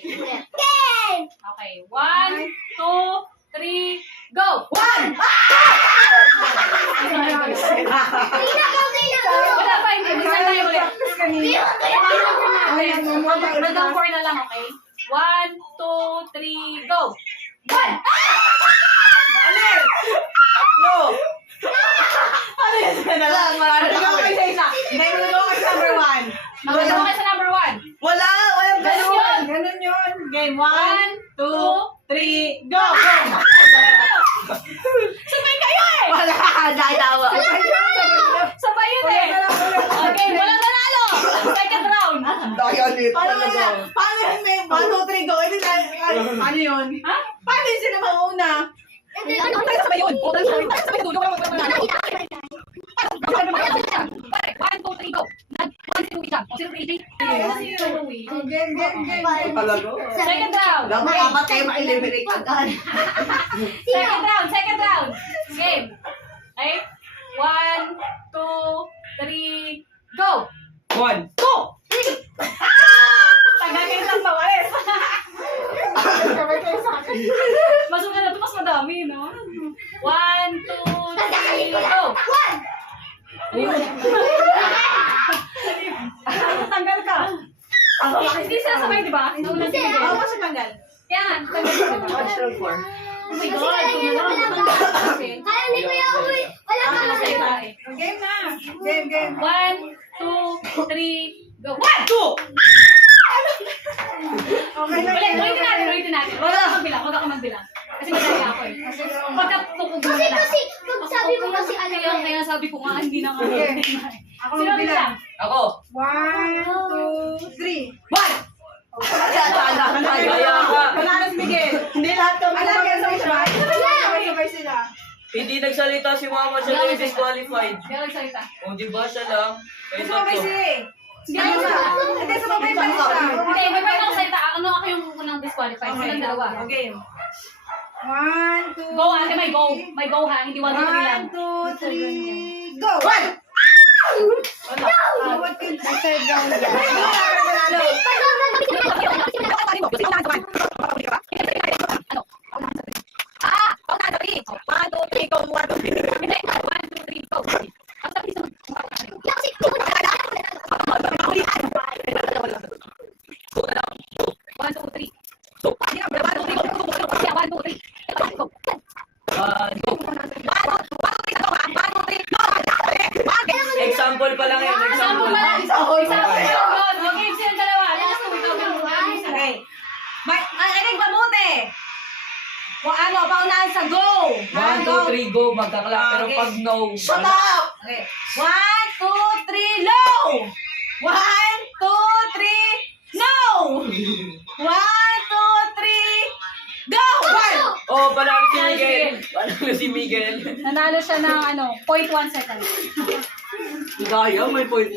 Okay, 1, 2, 3, go! 1! Wala pa, hindi. Bisa tayo ulit. Hanggang 4 na lang, okay? 1, 2, 3, go! 1! Alis! Tatlo! Ano yun? Sige na lang. Nagawa kayo sa isa. Hindi, nagawa kayo sa number 1. Magdalawa kayo sa number 1. Wala! Walang Ganun yun. Ganun yun. Game 1, 2, 3, go! Sabay kayo eh! Wala! Dahil-tawa. Sabay yun eh! Okay, walang nanalo! Second round! Dayanit Paano talaga. yun? Paano yun? May 1, 2, 3, go. Paano yun? Ha? Paano yun sila mauna? Tayo sabay yun. Tayo sabay dulo. Walang manalo. 1, 2, 3, go! 1, 2, 3, jump. 0, 3, 3. Talaga. Second round! Wala mo apat kayo ma-eliminate agad. Second round! Game! Okay? 1, 2, 3, go! 1, 2! Tagal kayo ng pawalis! Mas maganda ito, mas madami, no? 1, 2, 3, go! Tanggal ka! Hindi sila sabay, di ba? Nauna si Miguel. Ako sa tanggal. Kaya nga, tanggal ka. Natural form. Oh my God, kung na lang tanggal ka kasi. Ako na sa iba eh. Game na. Game. 1, 2, 3, go! 1, 2! Okay na yun. Ulitin natin. Huwag ka magbilang, huwag ka magbilang. Kasi madali ako eh. Pagka tukugulo na lang. Kaya sabi ko nga, hindi na nga. Ako Sino magbilang. bilang? Ako. 1, 2, 3. 1! Kaya ka. Panalo si Miguel. Hindi lahat kami sabay-sabay. Sabay-sabay sila. Hindi nagsalita si Mama, siya lang yung disqualified. Hindi ako nagsalita. O di ba siya lang? Kayo Sabay tatlo. sila eh. Hindi ako nagsalita. Hindi, sabay pa sila. Hindi, may pa ako salita. Ano ako yung unang disqualified? Silang dalawa. Okay. 1, 2, Go, ate, may go. May go ha, hindi 1, 2, 3 lang. 1, 2, 3, go! 1! Bawat yun. Third round yan. Manalo. Hindi, 1, 2, 3, go. Ang sabi sa 1, 2, 3. 1, 2, 3. Example pa lang yun, example. Example yun. Okay, sila dalawa. Last two, ikaw yung Okay. Anig mabuti. Kung ano, paunahan sa go. 1, 2, 3, go, magkaklap. Pero Okay. pag no, Shut up! Okay. 1, 2, 3, low! 1, 2, 3, no! 1, 2, 3, go! 1! oh, panalo si Miguel. Panalo si Miguel. Nanalo siya ng 0.1 seconds. Gaya, may point.